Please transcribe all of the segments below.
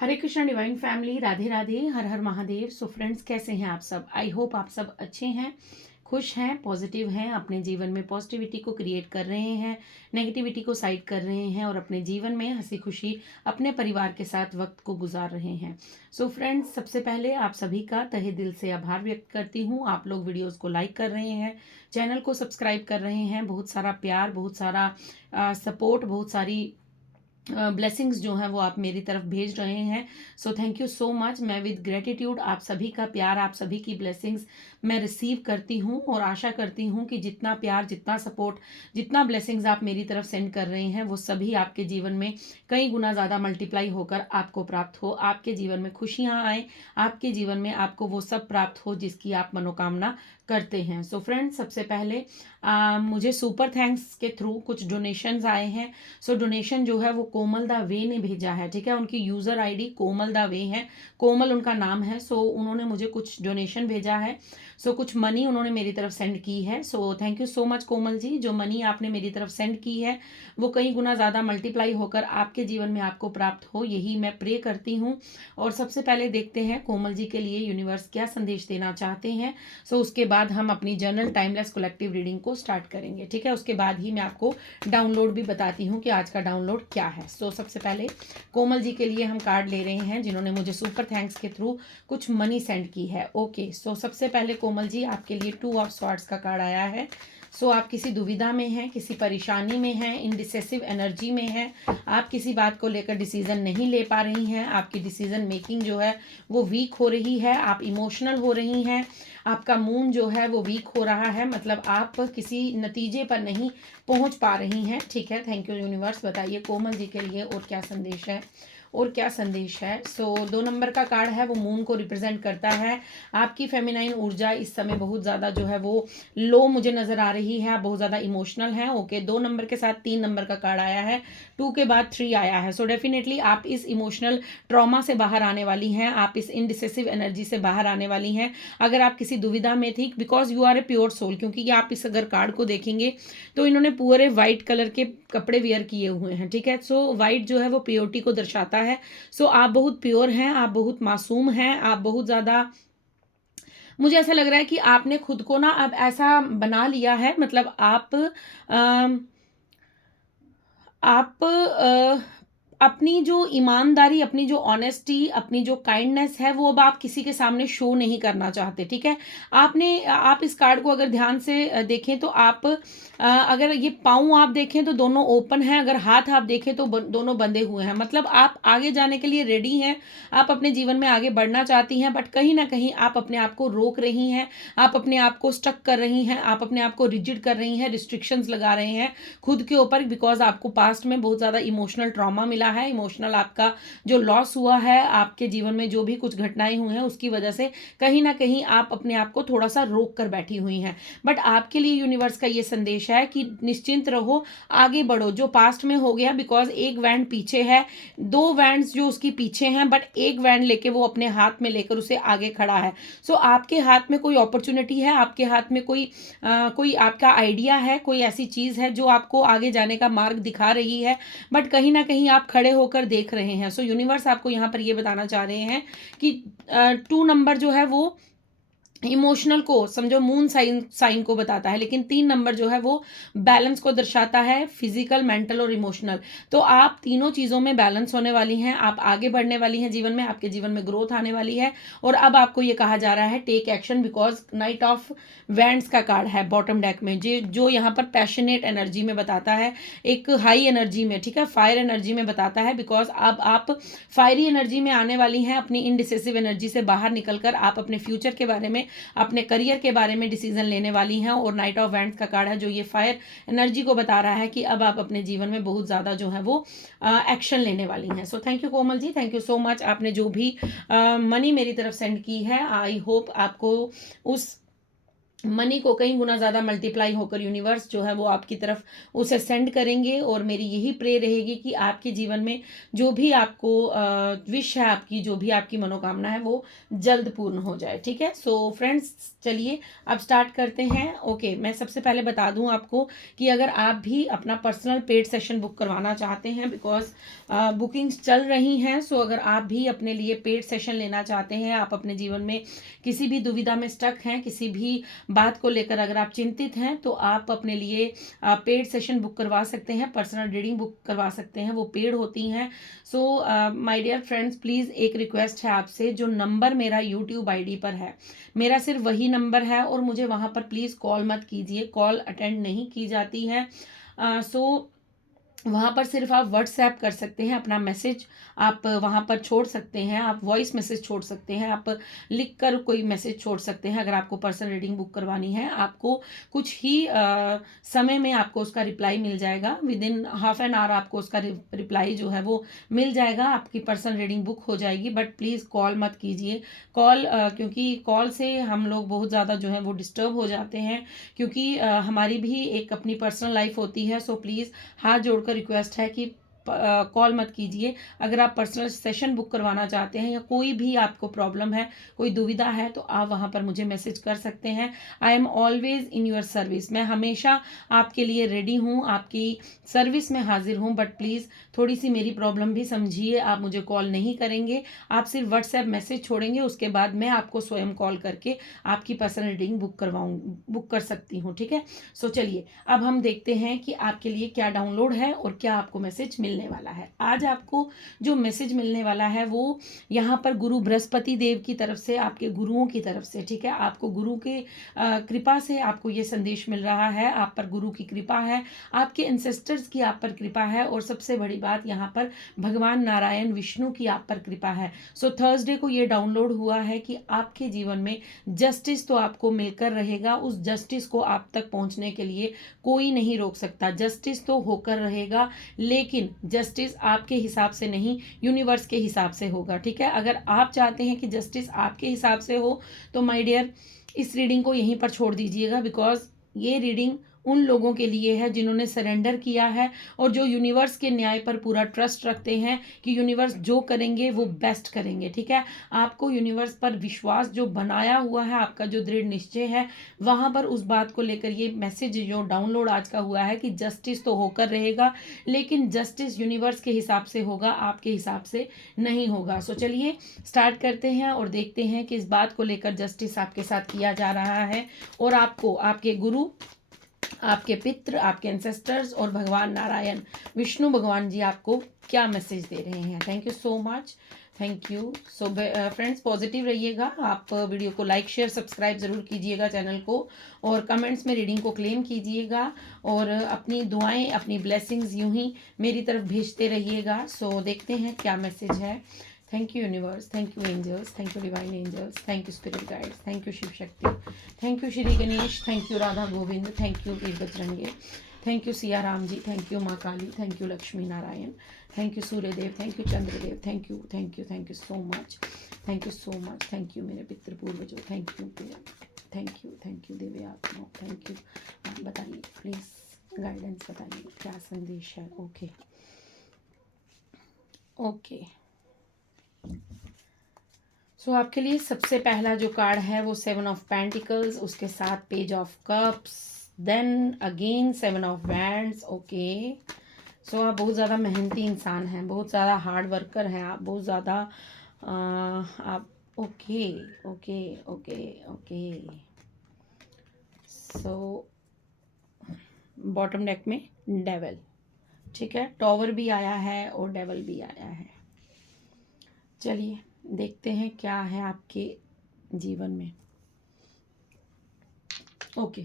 हरे Krishna divine family, Radhe Radhe, हर हर Mahadev. So friends, कैसे हैं आप सब? आई होप आप सब अच्छे हैं, खुश हैं, पॉजिटिव हैं, अपने जीवन में पॉजिटिविटी को क्रिएट कर रहे हैं, नेगेटिविटी को साइड कर रहे हैं और अपने जीवन में हंसी खुशी अपने परिवार के साथ वक्त को गुजार रहे हैं। सो फ्रेंड्स, सबसे पहले आप सभी का तहे दिल से आभार व्यक्त करती हूँ। आप लोग वीडियोस को लाइक कर रहे हैं, चैनल को सब्सक्राइब कर रहे हैं, बहुत सारा प्यार, बहुत सारा सपोर्ट, बहुत सारी ब्लेसिंग्स जो हैं वो आप मेरी तरफ भेज रहे हैं। So thank you so much. मैं विद ग्रेटिट्यूड आप सभी का प्यार, आप सभी की ब्लेसिंग्स मैं रिसीव करती हूँ और आशा करती हूँ कि जितना प्यार, जितना सपोर्ट, जितना ब्लेसिंग्स आप मेरी तरफ सेंड कर रहे हैं वो सभी आपके जीवन में कई गुना ज़्यादा मल्टीप्लाई होकर आपको प्राप्त हो, आपके जीवन में खुशियाँ आए, आपके जीवन में आपको वो सब प्राप्त हो जिसकी आप मनोकामना करते हैं। सो फ्रेंड्स, सबसे पहले मुझे सुपर थैंक्स के थ्रू कुछ डोनेशंस आए हैं। सो डोनेशन जो है वो कोमल दा वे ने भेजा है, ठीक है। उनकी यूज़र आईडी कोमल दा वे है, कोमल उनका नाम है। सो उन्होंने मुझे कुछ डोनेशन भेजा है। सो कुछ मनी उन्होंने मेरी तरफ सेंड की है। So thank you so much Komal ji. जो मनी आपने मेरी तरफ सेंड की है वो कई गुना ज़्यादा मल्टीप्लाई होकर आपके जीवन में आपको प्राप्त हो, यही मैं प्रे करती हूँ। और सबसे पहले देखते हैं कोमल जी के लिए यूनिवर्स क्या संदेश देना चाहते हैं। सो उसके बाद हम अपनी जर्नल टाइमलेस कलेक्टिव रीडिंग को स्टार्ट करेंगे, ठीक है। उसके बाद ही मैं आपको डाउनलोड भी बताती हूँ कि आज का डाउनलोड क्या है। सो सबसे पहले कोमल जी के लिए हम कार्ड ले रहे हैं जिन्होंने मुझे सुपर थैंक्स के थ्रू कुछ मनी सेंड की है। ओके, सो सबसे पहले कोमल जी आपके लिए 2 ऑफ स्वॉर्ड्स का कार्ड आया है। सो आप किसी दुविधा में हैं, किसी परेशानी में हैं, इनडिसेसिव एनर्जी में हैं, आप किसी बात को लेकर डिसीजन नहीं ले पा रही हैं, आपकी डिसीजन मेकिंग जो है वो वीक हो रही है, आप इमोशनल हो रही हैं, आपका मूड जो है वो वीक हो रहा है, मतलब आप किसी नतीजे पर नहीं पहुंच पा रही हैं, ठीक है। Thank you universe. बताइए कोमल जी के लिए और क्या संदेश है, और क्या संदेश है। सो 2 नंबर का कार्ड है वो मून को रिप्रेजेंट करता है। आपकी फेमिनाइन ऊर्जा इस समय बहुत ज़्यादा जो है वो लो मुझे नज़र आ रही है, आप बहुत ज़्यादा इमोशनल हैं। ओके, 2 नंबर के साथ 3 नंबर का कार्ड आया है, 2 के बाद 3 आया है। सो डेफिनेटली आप इस इमोशनल ट्रॉमा से बाहर आने वाली हैं, आप इस इनडिसेसिव एनर्जी से बाहर आने वाली हैं। अगर आप किसी दुविधा में थी, because you are a pure soul, क्योंकि ये आप इस अगर कार्ड को देखेंगे तो इन्होंने पूरे वाइट कलर के कपड़े वियर किए हुए हैं, ठीक है। सो वाइट जो है वो प्योरिटी को दर्शाता है। सो आप बहुत प्योर हैं, आप बहुत मासूम हैं, आप बहुत ज़्यादा, मुझे ऐसा लग रहा है कि आपने खुद को ना अब ऐसा बना लिया है, मतलब आप अपनी जो ईमानदारी, अपनी जो ऑनेस्टी, अपनी जो काइंडनेस है वो अब आप किसी के सामने शो नहीं करना चाहते, ठीक है। आप इस कार्ड को अगर ध्यान से देखें तो आप अगर ये पाँव आप देखें तो दोनों ओपन हैं, अगर हाथ आप देखें तो दोनों बंधे हुए हैं, मतलब आप आगे जाने के लिए रेडी हैं, आप अपने जीवन में आगे बढ़ना चाहती हैं, बट कहीं ना कहीं आप अपने आप को रोक रही हैं, आप अपने आप को स्टक कर रही हैं, आप अपने आप को रिजिड कर रही हैं, रिस्ट्रिक्शंस लगा रहे हैं खुद के ऊपर, बिकॉज आपको पास्ट में बहुत ज़्यादा इमोशनल ट्रॉमा मिला है, इमोशनल आपका जो लॉस हुआ है, आपके जीवन में जो भी कुछ घटनाएं हुई हैं उसकी वजह से कहीं ना कहीं आप अपने आप को थोड़ा सा रोक कर बैठी हुई हैं। बट आपके लिए यूनिवर्स का ये संदेश है कि निश्चिंत रहो, आगे बढ़ो। जो पास्ट में हो गया, बिकॉज एक वैंड पीछे है, 2 वैंड्स जो उसकी पीछे हैं, बट एक वैंड लेके वो अपने हाथ में लेकर उसे आगे खड़ा है। सो आपके हाथ में कोई अपॉर्चुनिटी है, आपके हाथ में कोई आपका आइडिया है, कोई ऐसी चीज़ है जो आपको आगे जाने का मार्ग दिखा रही है, बट कहीं ना कहीं आप खड़े होकर देख रहे हैं। सो यूनिवर्स आपको यहाँ पर ये बताना चाह रहे हैं कि 2 नंबर जो है वो इमोशनल को समझो, मून साइन को बताता है, लेकिन 3 नंबर जो है वो बैलेंस को दर्शाता है, फिजिकल, मेंटल और इमोशनल। तो आप तीनों चीज़ों में बैलेंस होने वाली हैं, आप आगे बढ़ने वाली हैं जीवन में, आपके जीवन में ग्रोथ आने वाली है। और अब आपको ये कहा जा रहा है take action, because knight of wands का कार्ड है बॉटम डेक में, जो यहाँ पर पैशनेट एनर्जी में बताता है, एक हाई एनर्जी में, ठीक है, फायर एनर्जी में बताता है। बिकॉज अब आप फायरी एनर्जी में आने वाली हैं, अपनी इनडिसेसिव एनर्जी से बाहर निकलकर आप अपने फ्यूचर के बारे में, अपने करियर के बारे में डिसीजन लेने वाली हैं। और नाइट ऑफ वैंड्स का कार्ड है जो ये फायर एनर्जी को बता रहा है कि अब आप अपने जीवन में बहुत ज़्यादा जो है वो एक्शन लेने वाली हैं। So thank you Komal ji, thank you so much. आपने जो भी मनी मेरी तरफ सेंड की है, आई होप आपको उस मनी को कई गुना ज़्यादा मल्टीप्लाई होकर यूनिवर्स जो है वो आपकी तरफ उसे सेंड करेंगे। और मेरी यही प्रे रहेगी कि आपके जीवन में जो भी आपको विश है, आपकी जो भी आपकी मनोकामना है वो जल्द पूर्ण हो जाए। ठीक है, सो फ्रेंड्स चलिए अब स्टार्ट करते हैं। ओके, मैं सबसे पहले बता दूं आपको कि अगर आप भी अपना पर्सनल पेड सेशन बुक करवाना चाहते हैं, बिकॉज बुकिंग्स चल रही हैं, सो अगर आप भी अपने लिए पेड सेशन लेना चाहते हैं, आप अपने जीवन में किसी भी दुविधा में स्टक हैं, किसी भी बात को लेकर अगर आप चिंतित हैं, तो आप अपने लिए पेड सेशन बुक करवा सकते हैं, पर्सनल रीडिंग बुक करवा सकते हैं, वो पेड होती हैं। So my dear friends, please एक रिक्वेस्ट है आपसे, जो नंबर मेरा यूट्यूब आईडी पर है, मेरा सिर्फ वही नंबर है और मुझे वहाँ पर प्लीज़ कॉल मत कीजिए, कॉल अटेंड नहीं की जाती है। सो वहाँ पर सिर्फ आप व्हाट्सएप कर सकते हैं, अपना मैसेज आप वहाँ पर छोड़ सकते हैं, आप वॉइस मैसेज छोड़ सकते हैं, आप लिख कर कोई मैसेज छोड़ सकते हैं। अगर आपको पर्सनल रीडिंग बुक करवानी है, आपको कुछ ही समय में आपको उसका रिप्लाई मिल जाएगा, with in half an hour आपको उसका रिप्लाई जो है वो मिल जाएगा, आपकी पर्सनल रीडिंग बुक हो जाएगी। बट प्लीज़ कॉल मत कीजिए, कॉल क्योंकि कॉल से हम लोग बहुत ज़्यादा जो है वो डिस्टर्ब हो जाते हैं, क्योंकि हमारी भी एक अपनी पर्सनल लाइफ होती है। सो प्लीज़ हाथ जोड़कर रिक्वेस्ट है कि कॉल मत कीजिए। अगर आप पर्सनल सेशन बुक करवाना चाहते हैं या कोई भी आपको प्रॉब्लम है, कोई दुविधा है, तो आप वहाँ पर मुझे मैसेज कर सकते हैं। I am always in your service, मैं हमेशा आपके लिए रेडी हूँ, आपकी सर्विस में हाजिर हूँ। बट प्लीज़ थोड़ी सी मेरी प्रॉब्लम भी समझिए, आप मुझे कॉल नहीं करेंगे, आप सिर्फ व्हाट्सएप मैसेज छोड़ेंगे, उसके बाद मैं आपको स्वयं कॉल करके आपकी पर्सनल रीडिंग बुक कर सकती हूँ। ठीक है, सो चलिए अब हम देखते हैं कि आपके लिए क्या डाउनलोड है और क्या आपको मैसेज मिलने वाला है। आज आपको जो मैसेज मिलने वाला है वो यहाँ पर गुरु बृहस्पति देव की तरफ से, आपके गुरुओं की तरफ से। ठीक है, आपको गुरु के कृपा से आपको ये संदेश मिल रहा है, आप पर गुरु की कृपा है, आपके एंसेस्टर्स की आप पर कृपा है, और सबसे बड़ी बात यहाँ पर भगवान नारायण विष्णु की आप पर कृपा है। सो थर्सडे को ये डाउनलोड हुआ है कि आपके जीवन में जस्टिस तो आपको मिलकर रहेगा, उस जस्टिस को आप तक पहुंचने के लिए कोई नहीं रोक सकता। जस्टिस तो होकर रहेगा, लेकिन जस्टिस आपके हिसाब से नहीं, यूनिवर्स के हिसाब से होगा। ठीक है, अगर आप चाहते हैं कि जस्टिस आपके हिसाब से हो, तो माय डियर इस रीडिंग को यहीं पर छोड़ दीजिएगा, बिकॉज ये रीडिंग उन लोगों के लिए है जिन्होंने सरेंडर किया है और जो यूनिवर्स के न्याय पर पूरा ट्रस्ट रखते हैं कि यूनिवर्स जो करेंगे वो बेस्ट करेंगे। ठीक है, आपको यूनिवर्स पर विश्वास जो बनाया हुआ है, आपका जो दृढ़ निश्चय है, वहाँ पर उस बात को लेकर ये मैसेज जो डाउनलोड आज का हुआ है कि जस्टिस तो होकर रहेगा, लेकिन जस्टिस यूनिवर्स के हिसाब से होगा, आपके हिसाब से नहीं होगा। सो चलिए स्टार्ट करते हैं और देखते हैं कि इस बात को लेकर जस्टिस आपके साथ किया जा रहा है और आपको आपके गुरु, आपके पितृ, आपके एंसेस्टर्स और भगवान नारायण विष्णु भगवान जी आपको क्या मैसेज दे रहे हैं। Thank you so much, thank you. So friends positive रहिएगा, आप वीडियो को लाइक शेयर सब्सक्राइब ज़रूर कीजिएगा चैनल को, और कमेंट्स में रीडिंग को क्लेम कीजिएगा, और अपनी दुआएं, अपनी ब्लेसिंग्स यूं ही मेरी तरफ भेजते रहिएगा। सो देखते हैं क्या मैसेज है। Thank you universe, thank you angels, thank you divine angels, thank you spirit guides, thank you Shiv Shakti, thank you Shri Ganesh, thank you Radha Govind, thank you Veer Bajrange, thank you Siya Ram ji, thank you Maa Kali, thank you Lakshmi Narayan, thank you Suryadev, thank you Chandradev, thank you thank you thank you so much, thank you so much, thank you मेरे पितृ पूर्वजों, thank you देवी आत्माओं, thank you. बताइए please guidance बताइए क्या संदेश है। Okay okay, सो आपके लिए सबसे पहला जो कार्ड है वो 7 ऑफ पेंटिकल्स, उसके साथ page of cups, then again 7 of wands. Okay, so आप बहुत ज़्यादा मेहनती इंसान हैं, बहुत ज़्यादा हार्ड वर्कर हैं आप, बहुत ज़्यादा आप। Okay okay okay okay, so bottom deck में डेवल, ठीक है, टॉवर भी आया है और डेवल भी आया है। चलिए देखते हैं क्या है आपके जीवन में। ओके,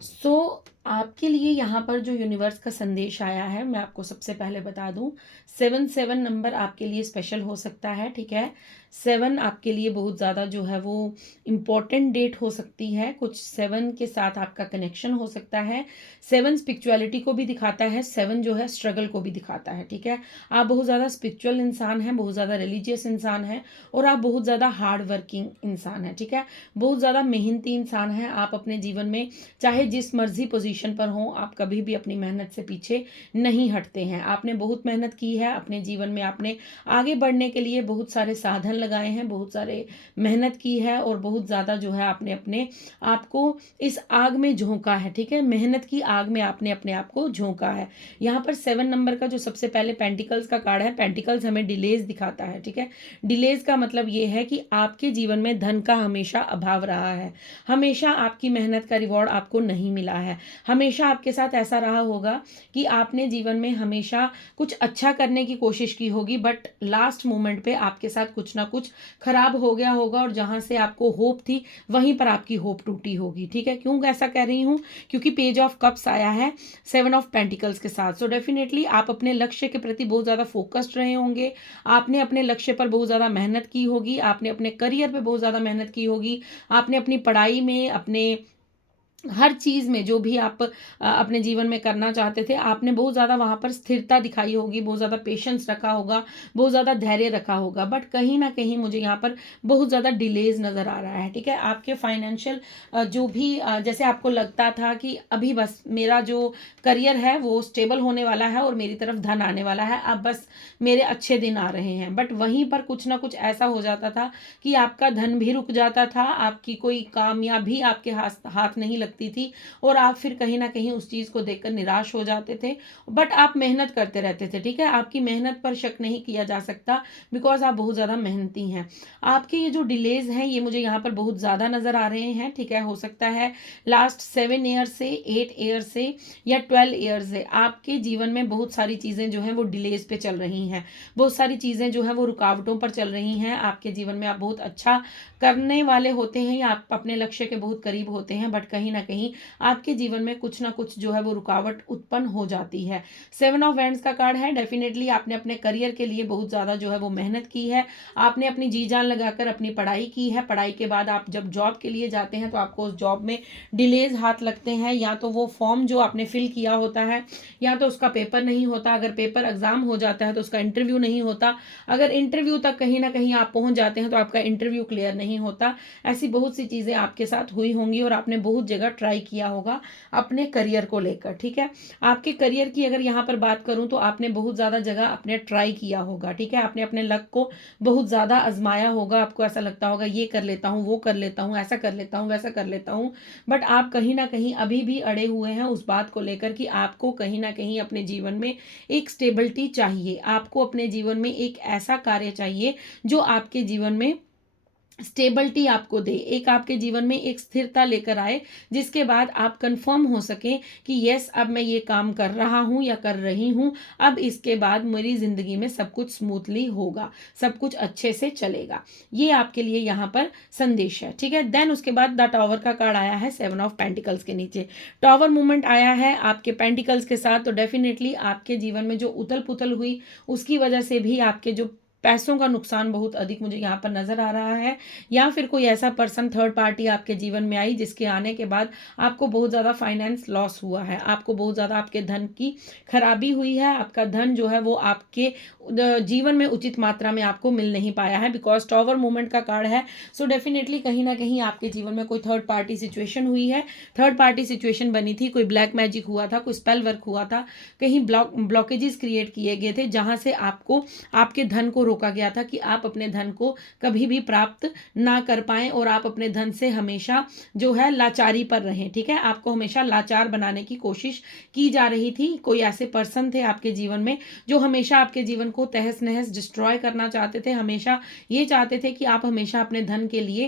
सो आपके लिए यहाँ पर जो यूनिवर्स का संदेश आया है, मैं आपको सबसे पहले बता दूं, 7 नंबर आपके लिए स्पेशल हो सकता है। ठीक है, 7 आपके लिए बहुत ज़्यादा जो है वो इम्पॉर्टेंट डेट हो सकती है। कुछ 7 के साथ आपका कनेक्शन हो सकता है। 7 स्पिरिचुअलिटी को भी दिखाता है, 7 जो है स्ट्रगल को भी दिखाता है। ठीक है, आप बहुत ज़्यादा स्पिरिचुअल इंसान हैं, बहुत ज़्यादा रिलीजियस इंसान हैं, और आप बहुत ज़्यादा हार्ड वर्किंग इंसान हैं। ठीक है, बहुत ज़्यादा मेहनती इंसान हैं। आप अपने जीवन में चाहे जिस मर्जी पोजीशन पर हो, आप कभी भी अपनी मेहनत से पीछे नहीं हटते हैं। आपने बहुत मेहनत की है अपने जीवन में, आपने आगे बढ़ने के लिए बहुत सारे साधन लगाए हैं, बहुत सारे मेहनत की है, और बहुत ज़्यादा जो है आपने अपने आप को इस आग में झोंका है। ठीक है, मेहनत की आग में आपने अपने आप को झोंका है। यहाँ पर 7 नंबर का जो सबसे पहले पेंटिकल्स का कार्ड है, पेंटिकल्स हमें डिलेज दिखाता है। ठीक है, डिलेज का मतलब ये है कि आपके जीवन में धन का हमेशा अभाव रहा है, हमेशा आपकी मेहनत का रिवॉर्ड आपको नहीं मिला है। हमेशा आपके साथ ऐसा रहा होगा कि आपने जीवन में हमेशा कुछ अच्छा करने की कोशिश की होगी, बट लास्ट मोमेंट पे आपके साथ कुछ ना कुछ खराब हो गया होगा, और जहां से आपको होप थी वहीं पर आपकी होप टूटी होगी। ठीक है, क्यों ऐसा कह रही हूं? क्योंकि पेज ऑफ कप्स आया है 7 ऑफ पेंटिकल्स के साथ। सो डेफिनेटली आप अपने लक्ष्य के प्रति बहुत ज़्यादा फोकस्ड रहे होंगे, आपने अपने लक्ष्य पर बहुत ज़्यादा मेहनत की होगी, आपने अपने करियर पर बहुत ज़्यादा मेहनत की होगी, आपने अपनी पढ़ाई में, अपने हर चीज़ में जो भी आप अपने जीवन में करना चाहते थे, आपने बहुत ज़्यादा वहाँ पर स्थिरता दिखाई होगी, बहुत ज़्यादा पेशेंस रखा होगा, बहुत ज़्यादा धैर्य रखा होगा, बट कहीं ना कहीं मुझे यहाँ पर बहुत ज़्यादा डिलेज नज़र आ रहा है। ठीक है, आपके फाइनेंशियल जो भी जैसे आपको लगता था कि अभी बस मेरा जो करियर है वो स्टेबल होने वाला है और मेरी तरफ धन आने वाला है, अब बस मेरे अच्छे दिन आ रहे हैं, बट वहीं पर कुछ ना कुछ ऐसा हो जाता था कि आपका धन भी रुक जाता था, आपकी कोई कामयाबी आपके हाथ नहीं लगती थी, और आप फिर कहीं ना कहीं उस चीज़ को देखकर निराश हो जाते थे, बट आप मेहनत करते रहते थे। ठीक है, आपकी मेहनत पर शक नहीं किया जा सकता, बिकॉज आप बहुत ज़्यादा मेहनती हैं। आपके ये जो डिलेज हैं ये मुझे यहाँ पर बहुत ज़्यादा नज़र आ रहे हैं। ठीक है, हो सकता है लास्ट 7 ईयर से, 8 ईयर से, या 12 ईयर से आपके जीवन में बहुत सारी चीज़ें जो हैं वो डिलेज पे चल रही हैं, बहुत सारी चीज़ें जो है वो रुकावटों पर चल रही हैं। आपके जीवन में आप बहुत अच्छा करने वाले होते हैं, या आप अपने लक्ष्य के बहुत करीब होते हैं, बट कहीं ना कहीं आपके जीवन में कुछ ना कुछ जो है वो रुकावट उत्पन्न हो जाती है। 7 ऑफ वैंड्स का कार्ड है, डेफिनेटली आपने अपने करियर के लिए बहुत ज़्यादा जो है वो मेहनत की है, आपने अपनी जी जान लगाकर अपनी पढ़ाई की है। पढ़ाई के बाद आप जब जॉब के लिए जाते हैं तो आपको उस जॉब में डिलेज हाथ लगते हैं, या तो वो फॉर्म जो आपने फिल किया होता है, या तो उसका पेपर नहीं होता, अगर पेपर एग्जाम हो जाता है तो उसका इंटरव्यू नहीं होता, अगर इंटरव्यू तक कहीं ना कहीं आप पहुंच जाते हैं तो आपका इंटरव्यू क्लियर नहीं होता। ऐसी बहुत सी चीज़ें आपके साथ हुई होंगी, और आपने बहुत जगह ट्राई किया होगा अपने करियर को लेकर। ठीक है, आपके करियर की अगर यहाँ पर बात करूँ तो आपने बहुत ज़्यादा जगह अपने ट्राई किया होगा। ठीक है, आपने अपने लक को बहुत ज़्यादा आजमाया होगा, आपको ऐसा लगता होगा ये कर लेता हूँ, वो कर लेता हूँ, ऐसा कर लेता हूँ, वैसा कर लेता हूँ, बट आप कहीं ना कहीं अभी भी अड़े हुए हैं उस बात को लेकर कि आपको कहीं ना कहीं अपने जीवन में एक स्टेबिलिटी चाहिए, आपको अपने जीवन में एक ऐसा कार्य चाहिए जो आपके जीवन में स्टेबिलिटी आपको दे, एक आपके जीवन में एक स्थिरता लेकर आए, जिसके बाद आप कंफर्म हो सकें कि यस, अब मैं ये काम कर रहा हूँ या कर रही हूँ, अब इसके बाद मेरी ज़िंदगी में सब कुछ स्मूथली होगा, सब कुछ अच्छे से चलेगा। ये आपके लिए यहाँ पर संदेश है। ठीक है, देन उसके बाद द टावर का कार्ड आया है 7 ऑफ पेंटिकल्स के नीचे, टावर मूवमेंट आया है आपके पेंटिकल्स के साथ। तो डेफिनेटली आपके जीवन में जो उथल पुथल हुई उसकी वजह से भी आपके जो पैसों का नुकसान बहुत अधिक मुझे यहाँ पर नजर आ रहा है, या फिर कोई ऐसा पर्सन, थर्ड पार्टी आपके जीवन में आई जिसके आने के बाद आपको बहुत ज़्यादा फाइनेंस लॉस हुआ है, आपको बहुत ज़्यादा आपके धन की खराबी हुई है, आपका धन जो है वो आपके जीवन में उचित मात्रा में आपको मिल नहीं पाया है, बिकॉज टॉवर मूवमेंट का कार्ड है। सो डेफिनेटली कहीं ना कहीं आपके जीवन में कोई थर्ड पार्टी सिचुएशन हुई है, थर्ड पार्टी सिचुएशन बनी थी, कोई ब्लैक मैजिक हुआ था, कोई स्पेल वर्क हुआ था, कहीं ब्लॉकेजेस क्रिएट किए गए थे जहां से आपको आपके धन को रोका गया था कि आप अपने धन को कभी भी प्राप्त ना कर पाएं, और आप अपने धन से हमेशा जो है लाचारी पर रहें। ठीक है, आपको हमेशा लाचार बनाने की कोशिश की जा रही थी, कोई ऐसे पर्सन थे आपके जीवन में जो हमेशा आपके जीवन को तहस नहस डिस्ट्रॉय करना चाहते थे, हमेशा ये चाहते थे कि आप हमेशा अपने धन के लिए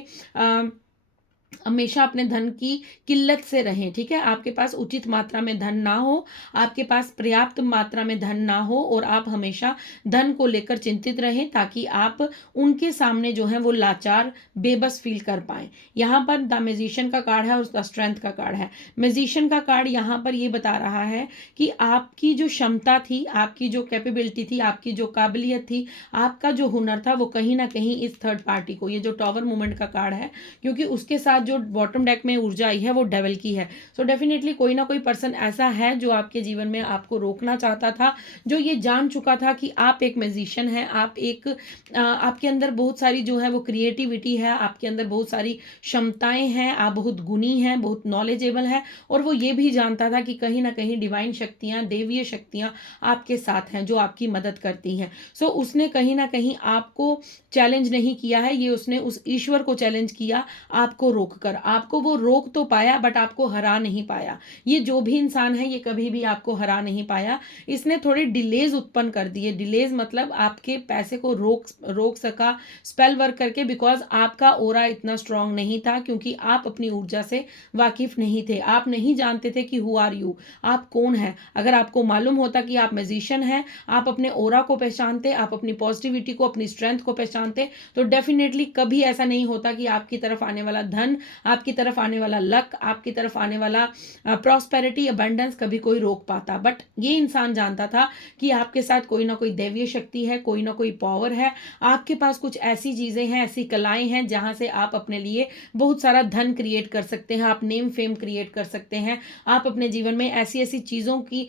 हमेशा अपने धन की किल्लत से रहें, ठीक है? आपके पास उचित मात्रा में धन ना हो, आपके पास पर्याप्त मात्रा में धन ना हो और आप हमेशा धन को लेकर चिंतित रहें ताकि आप उनके सामने जो है वो लाचार, बेबस फ़ील कर पाएँ। यहाँ पर द मैजिशियन का कार्ड है और द स्ट्रेंथ का कार्ड है। मैजिशियन का कार्ड यहाँ पर ये बता रहा है कि आपकी जो क्षमता थी, आपकी जो कैपेबिलिटी थी, आपकी जो काबिलियत थी, आपका जो हुनर था, वो कहीं न कहीं इस थर्ड पार्टी को, ये जो टॉवर मूवमेंट का कार्ड है, क्योंकि उसके साथ जो बॉटम डेक में ऊर्जा आई है वो डेविल की है। सो डेफिनेटली कोई ना कोई पर्सन ऐसा है जो आपके जीवन में आपको रोकना चाहता था, जो ये जान चुका था कि आप एक मैजिशियन हैं, आप एक आपके अंदर बहुत सारी जो है वो क्रिएटिविटी है, आपके अंदर बहुत सारी क्षमताएं हैं, आप बहुत गुणी हैं, बहुत नॉलेजेबल हैं, और वो ये भी जानता था कि कहीं ना कहीं डिवाइन शक्तियां, देवीय शक्तियां आपके साथ हैं जो आपकी मदद करती हैं। सो उसने कहीं ना कहीं आपको चैलेंज नहीं किया है, ये उसने उस ईश्वर को चैलेंज किया आपको रोककर। आपको वो रोक तो पाया बट आपको हरा नहीं पाया। ये जो भी इंसान है ये कभी भी आपको हरा नहीं पाया। इसने थोड़े डिलेज उत्पन्न कर दिए। डिलेज मतलब आपके पैसे को रोक सका स्पेल वर्क करके, बिकॉज आपका ओरा इतना स्ट्रांग नहीं था, क्योंकि आप अपनी ऊर्जा से वाकिफ नहीं थे। आप नहीं जानते थे कि हु आर यू, आप कौन है। अगर आपको मालूम होता कि आप मैजिशियन हैं, आप अपने ओरा को पहचानते, आप अपनी पॉजिटिविटी को, अपनी स्ट्रेंथ को पहचानते, तो डेफिनेटली कभी ऐसा नहीं होता कि आपकी तरफ आने वाला धन, आपकी तरफ आने वाला लक, आपकी तरफ आने वाला प्रॉस्पेरिटी, अबंडेंस कभी कोई रोक पाता। बट ये इंसान जानता था कि आपके साथ कोई ना कोई दैवीय शक्ति है, कोई ना कोई पावर है, आपके पास कुछ ऐसी चीजें हैं, ऐसी कलाएं हैं जहां से आप अपने लिए बहुत सारा धन क्रिएट कर सकते हैं, आप नेम फेम क्रिएट कर सकते हैं, आप अपने जीवन में ऐसी ऐसी चीजों की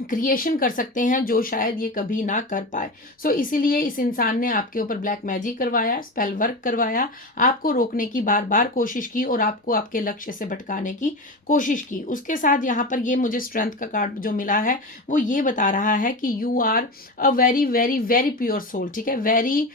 क्रिएशन कर सकते हैं जो शायद ये कभी ना कर पाए। सो इसीलिए इस इंसान ने आपके ऊपर ब्लैक मैजिक करवाया, स्पेल वर्क करवाया, आपको रोकने की बार बार कोशिश की और आपको आपके लक्ष्य से भटकाने की कोशिश की। उसके साथ यहाँ पर ये मुझे स्ट्रेंथ का कार्ड जो मिला है वो ये बता रहा है कि you are a very very very pure soul, ठीक है? वेरी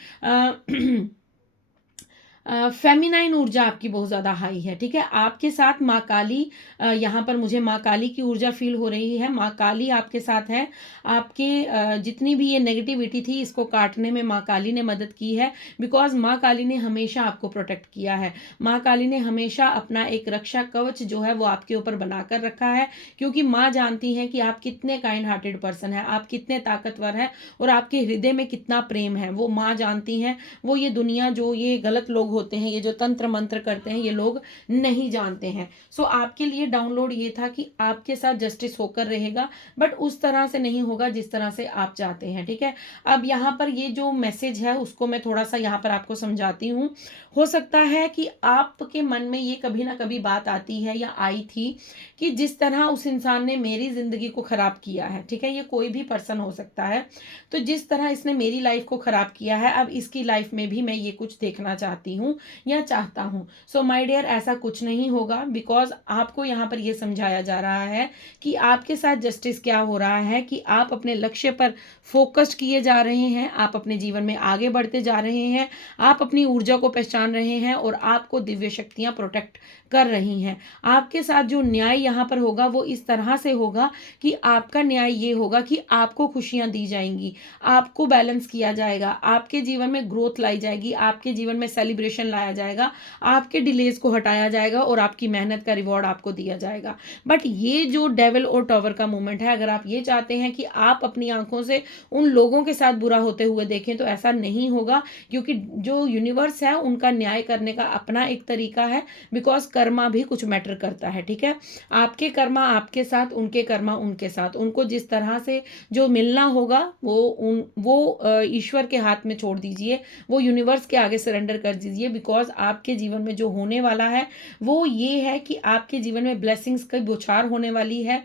फेमिनाइन ऊर्जा आपकी बहुत ज़्यादा हाई है, ठीक है? आपके साथ माँ काली, यहाँ पर मुझे माँ काली की ऊर्जा फील हो रही है। माँ काली आपके साथ है। आपके जितनी भी ये नेगेटिविटी थी इसको काटने में माँ काली ने मदद की है, बिकॉज माँ काली ने हमेशा आपको प्रोटेक्ट किया है। माँ काली ने हमेशा अपना एक रक्षा कवच जो है वो आपके ऊपर बनाकर रखा है, क्योंकि माँ जानती है कि आप कितने काइंड हार्टेड पर्सन हैं, आप कितने ताकतवर हैं और आपके हृदय में कितना प्रेम है, वो माँ जानती हैं। वो ये दुनिया जो ये गलत लोग होते हैं, ये जो तंत्र मंत्र करते हैं, ये लोग नहीं जानते हैं। सो आपके लिए डाउनलोड ये था कि आपके साथ जस्टिस होकर रहेगा, बट उस तरह से नहीं होगा जिस तरह से आप चाहते हैं, ठीक है? अब यहाँ पर ये जो मैसेज है उसको मैं थोड़ा सा यहाँ पर आपको समझाती हूँ। हो सकता है कि आपके मन में ये कभी ना कभी बात आती है या आई थी कि जिस तरह उस इंसान ने मेरी जिंदगी को खराब किया है, ठीक है? ये कोई भी पर्सन हो सकता है। तो जिस तरह इसने मेरी लाइफ को खराब किया है, अब इसकी लाइफ में भी मैं ये कुछ देखना चाहती हूँ या चाहता हूँ। सो माय डियर, ऐसा कुछ नहीं होगा, बिकॉज आपको यहाँ पर यह समझाया जा रहा है कि आपके साथ जस्टिस क्या हो रहा है कि आप अपने लक्ष्य पर फोकस्ड किए जा रहे हैं, आप अपने जीवन में आगे बढ़ते जा रहे हैं, आप अपनी ऊर्जा को पहचान रहे हैं और आपको दिव्य शक्तियां प्रोटेक्ट कर रही हैं। आपके साथ जो न्याय यहाँ पर होगा वो इस तरह से होगा कि आपका न्याय ये होगा कि आपको खुशियां दी जाएंगी, आपको बैलेंस किया जाएगा, आपके जीवन में ग्रोथ लाई जाएगी, आपके जीवन में सेलिब्रेशन लाया जाएगा, आपके डिलेज को हटाया जाएगा और आपकी मेहनत का रिवॉर्ड आपको दिया जाएगा। बट ये जो डेविल और टॉवर का मूवमेंट है, अगर आप ये चाहते हैं कि आप अपनी आंखों से उन लोगों के साथ बुरा होते हुए देखें, तो ऐसा नहीं होगा, क्योंकि जो यूनिवर्स है उनका न्याय करने का अपना एक तरीका है, बिकॉज कर्मा भी कुछ मैटर करता है, ठीक है? आपके कर्मा आपके साथ, उनके कर्मा उनके साथ, उनको जिस तरह से जो मिलना होगा वो ईश्वर के हाथ में छोड़ दीजिए, वो यूनिवर्स के आगे सरेंडर कर दीजिए, बिकॉज आपके जीवन में जो होने वाला है वो ये है कि आपके जीवन में ब्लेसिंग्स की बौछार होने वाली है,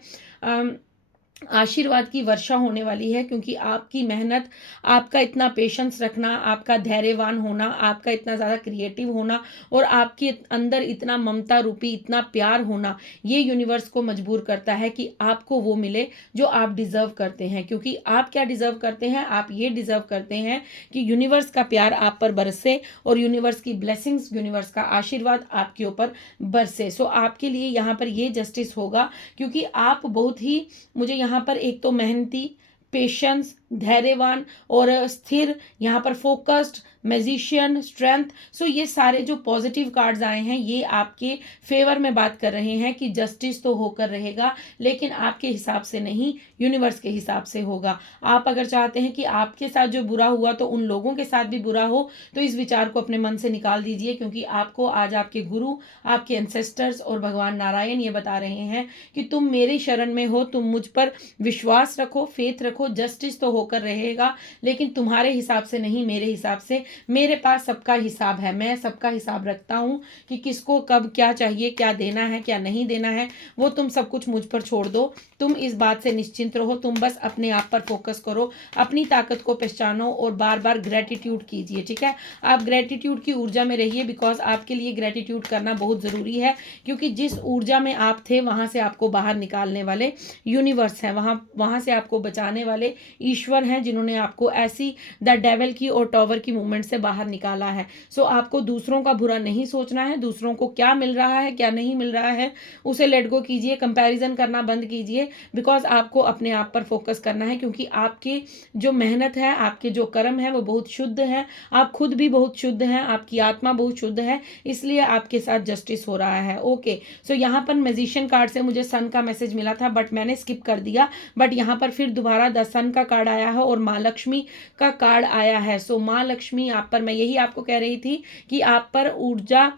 आशीर्वाद की वर्षा होने वाली है, क्योंकि आपकी मेहनत, आपका इतना पेशेंस रखना, आपका धैर्यवान होना, आपका इतना ज़्यादा क्रिएटिव होना और आपके अंदर इतना ममता रूपी इतना प्यार होना, ये यूनिवर्स को मजबूर करता है कि आपको वो मिले जो आप डिज़र्व करते हैं। क्योंकि आप क्या डिज़र्व करते हैं? आप ये डिज़र्व करते हैं कि यूनिवर्स का प्यार आप पर बरसे और यूनिवर्स की ब्लेसिंग्स, यूनिवर्स का आशीर्वाद आपके ऊपर बरसे। सो आपके लिए यहाँ पर ये जस्टिस होगा, क्योंकि आप बहुत ही, मुझे यहाँ पर एक तो मेहनती, पेशेंस, धैर्यवान और स्थिर, यहाँ पर फोकस्ड, मैजिशियन, स्ट्रेंथ। सो ये सारे जो पॉजिटिव कार्ड्स आए हैं ये आपके फेवर में बात कर रहे हैं कि जस्टिस तो होकर रहेगा, लेकिन आपके हिसाब से नहीं, यूनिवर्स के हिसाब से होगा। आप अगर चाहते हैं कि आपके साथ जो बुरा हुआ तो उन लोगों के साथ भी बुरा हो, तो इस विचार को अपने मन से निकाल दीजिए, क्योंकि आपको आज आपके गुरु, आपके एंसेस्टर्स और भगवान नारायण ये बता रहे हैं कि तुम मेरे शरण में हो, तुम मुझ पर विश्वास रखो, फेथ रखो, जस्टिस तो होकर रहेगा, लेकिन तुम्हारे हिसाब से नहीं, मेरे हिसाब से। मेरे पास सबका हिसाब है, मैं सबका हिसाब रखता हूँ कि किसको कब क्या चाहिए, क्या देना है, क्या नहीं देना है, वो तुम सब कुछ मुझ पर छोड़ दो। तुम इस बात से निश्चिंत रहो, तुम बस अपने आप पर फोकस करो, अपनी ताकत को पहचानो और बार बार ग्रेटिट्यूड कीजिए। ठीक है, आप ग्रेटिट्यूड की ऊर्जा में रहिए, बिकॉज आपके लिए ग्रेटिट्यूड करना बहुत ज़रूरी है, क्योंकि जिस ऊर्जा में आप थे वहाँ से आपको बाहर निकालने वाले यूनिवर्स हैं, वहाँ से आपको बचाने वाले ईश्वर हैं, जिन्होंने आपको ऐसी द डेविल की और टॉवर की मूवमेंट से बाहर निकाला है। सो आपको दूसरों का बुरा नहीं सोचना है, दूसरों को क्या मिल रहा है क्या नहीं मिल रहा है उसे लेट गो कीजिए, कंपैरिजन करना बंद कीजिए, बिकॉज आपको अपने आप पर फोकस करना है, क्योंकि आपकी जो मेहनत है, आपके जो कर्म है वो बहुत शुद्ध है, आप खुद भी बहुत शुद्ध हैं, आपकी आत्मा बहुत शुद्ध है, इसलिए आपके साथ जस्टिस हो रहा है। ओके, सो यहाँ पर मैजिशियन कार्ड से मुझे सन का मैसेज मिला था, बट मैंने स्किप कर दिया, बट यहाँ पर फिर दोबारा द सन का कार्ड आया है और माँ लक्ष्मी का कार्ड आया है। सो माँ लक्ष्मी आप पर, मैं यही आपको कह रही थी कि आप पर ऊर्जा,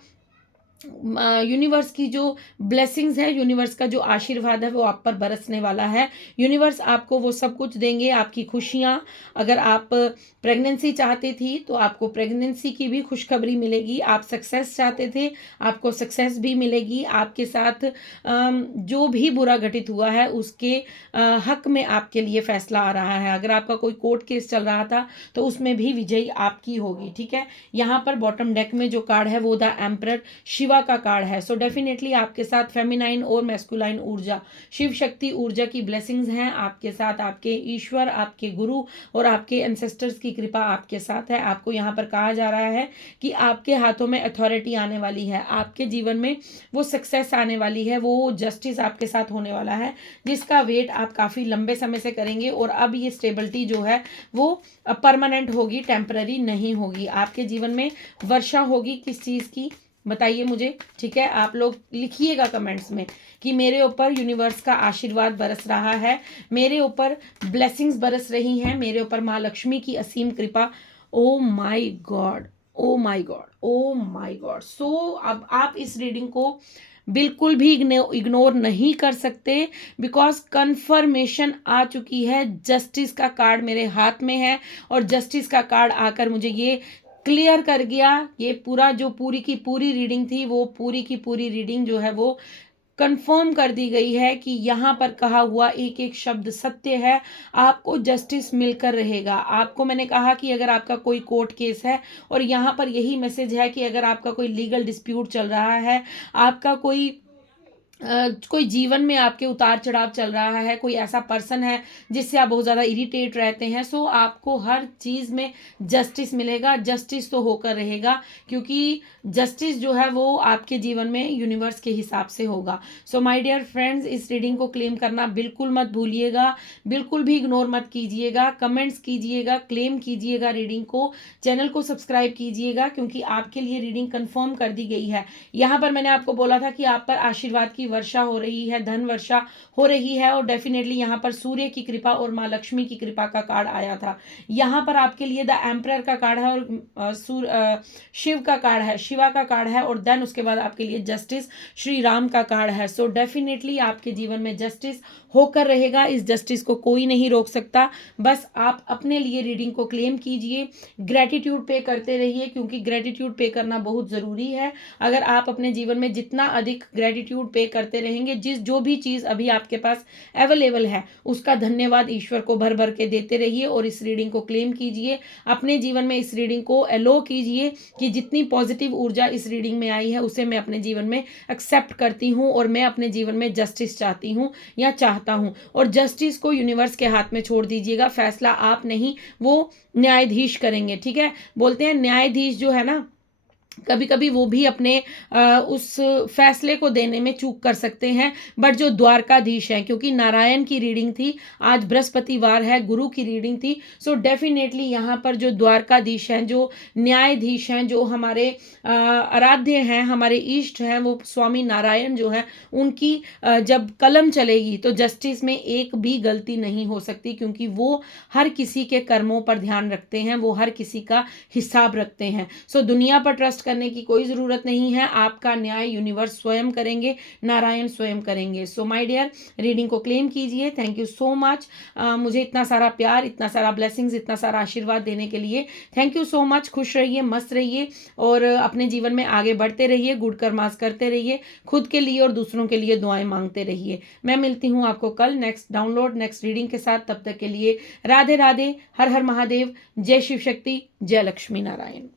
यूनिवर्स की जो ब्लेसिंग्स है, यूनिवर्स का जो आशीर्वाद है वो आप पर बरसने वाला है। यूनिवर्स आपको वो सब कुछ देंगे, आपकी खुशियाँ। अगर आप प्रेगनेंसी चाहते थी तो आपको प्रेगनेंसी की भी खुशखबरी मिलेगी, आप सक्सेस चाहते थे आपको सक्सेस भी मिलेगी, आपके साथ जो भी बुरा घटित हुआ है उसके हक में आपके लिए फैसला आ रहा है। अगर आपका कोई कोर्ट केस चल रहा था तो उसमें भी विजयी आपकी होगी। ठीक है, यहाँ पर बॉटम डेक में जो कार्ड है वो द एम्परर, शिवा का कार्ड है। सो डेफिनेटली आपके साथ फेमिनाइन और मैस्कुलाइन ऊर्जा, शिव शक्ति ऊर्जा की ब्लेसिंग्स हैं आपके साथ, आपके ईश्वर, आपके गुरु और आपके एंसेस्टर्स की कृपा आपके साथ है। आपको यहाँ पर कहा जा रहा है कि आपके हाथों में अथॉरिटी आने वाली है, आपके जीवन में वो सक्सेस आने वाली है, वो जस्टिस आपके साथ होने वाला है, जिसका वेट आप काफ़ी लंबे समय से करेंगे। और अब ये स्टेबिलिटी जो है वो परमानेंट होगी, टेम्पररी नहीं होगी। आपके जीवन में वर्षा होगी किस चीज़ की, बताइए मुझे। ठीक है, आप लोग लिखिएगा कमेंट्स में कि मेरे ऊपर यूनिवर्स का आशीर्वाद बरस रहा है, मेरे ऊपर ब्लेसिंग्स बरस रही हैं, मेरे ऊपर माँ लक्ष्मी की असीम कृपा। Oh my God, oh my God, oh my God. So अब आप इस रीडिंग को बिल्कुल भी इग्नोर नहीं कर सकते, बिकॉज कन्फर्मेशन आ चुकी है। जस्टिस का कार्ड मेरे हाथ में है और जस्टिस का कार्ड आकर मुझे ये क्लियर कर गया, ये पूरा जो पूरी की पूरी रीडिंग थी वो पूरी की पूरी रीडिंग जो है वो कंफर्म कर दी गई है कि यहाँ पर कहा हुआ एक एक शब्द सत्य है। आपको जस्टिस मिलकर रहेगा। आपको मैंने कहा कि अगर आपका कोई कोर्ट केस है, और यहाँ पर यही मैसेज है कि अगर आपका कोई लीगल डिस्प्यूट चल रहा है, आपका कोई जीवन में आपके उतार चढ़ाव चल रहा है, कोई ऐसा पर्सन है जिससे आप बहुत ज़्यादा इरिटेट रहते हैं, सो आपको हर चीज़ में जस्टिस मिलेगा, जस्टिस तो होकर रहेगा, क्योंकि जस्टिस जो है वो आपके जीवन में यूनिवर्स के हिसाब से होगा। सो माय डियर फ्रेंड्स, इस रीडिंग को क्लेम करना बिल्कुल मत भूलिएगा, बिल्कुल भी इग्नोर मत कीजिएगा, कमेंट्स कीजिएगा, क्लेम कीजिएगा रीडिंग को, चैनल को सब्सक्राइब कीजिएगा, क्योंकि आपके लिए रीडिंग कन्फर्म कर दी गई है। यहाँ पर मैंने आपको बोला था कि आप पर आशीर्वाद की वर्षा हो रही है, धन वर्षा हो रही है, और डेफिनेटली यहाँ पर सूर्य की कृपा और माँ लक्ष्मी की कृपा का कार्ड आया था। यहाँ पर आपके लिए द एम्परर का कार्ड है और शिव का कार्ड है, शिवा का कार्ड है, और देन उसके बाद आपके लिए जस्टिस श्री राम का कार्ड है। सो डेफिनेटली आपके जीवन में जस्टिस होकर रहेगा, इस जस्टिस को कोई नहीं रोक सकता। बस आप अपने लिए रीडिंग को क्लेम कीजिए, ग्रेटिट्यूड पे करते रहिए, क्योंकि ग्रेटिट्यूड पे करना बहुत ज़रूरी है। अगर आप अपने जीवन में जितना अधिक ग्रेटिट्यूड पे करते रहेंगे, जो भी चीज़ अभी आपके पास अवेलेबल है उसका धन्यवाद ईश्वर को भर भर के देते रहिए, और इस रीडिंग को क्लेम कीजिए अपने जीवन में। इस रीडिंग को एलो कीजिए कि जितनी पॉजिटिव ऊर्जा इस रीडिंग में आई है उसे मैं अपने जीवन में एक्सेप्ट करती हूँ, और मैं अपने जीवन में जस्टिस चाहती हूँ या चाहता हूँ। और जस्टिस को यूनिवर्स के हाथ में छोड़ दीजिएगा, फैसला आप नहीं, वो न्यायाधीश करेंगे। ठीक है, बोलते हैं न्यायाधीश जो है ना कभी कभी वो भी अपने उस फैसले को देने में चूक कर सकते हैं। बट जो द्वारकाधीश हैं, क्योंकि नारायण की रीडिंग थी, आज बृहस्पतिवार है, गुरु की रीडिंग थी, सो डेफिनेटली यहाँ पर जो द्वारकाधीश हैं, जो न्यायाधीश हैं, जो हमारे आराध्य हैं, हमारे इष्ट हैं, वो स्वामी नारायण जो हैं, उनकी जब कलम चलेगी तो जस्टिस में एक भी गलती नहीं हो सकती, क्योंकि वो हर किसी के कर्मों पर ध्यान रखते हैं, वो हर किसी का हिसाब रखते हैं। सो दुनिया पर ट्रस्ट करने की कोई ज़रूरत नहीं है, आपका न्याय यूनिवर्स स्वयं करेंगे, नारायण स्वयं करेंगे। सो माय डियर, रीडिंग को क्लेम कीजिए। थैंक यू सो मच मुझे इतना सारा प्यार, इतना सारा ब्लेसिंग्स, इतना सारा आशीर्वाद देने के लिए। Thank you so much. खुश रहिए, मस्त रहिए और अपने जीवन में आगे बढ़ते रहिए, गुड कर्मास करते रहिए, खुद के लिए और दूसरों के लिए दुआएं मांगते रहिए। मैं मिलती हूँ आपको कल नेक्स्ट डाउनलोड, नेक्स्ट रीडिंग के साथ। तब तक के लिए राधे राधे, हर हर महादेव, जय शिव शक्ति, जय लक्ष्मी नारायण।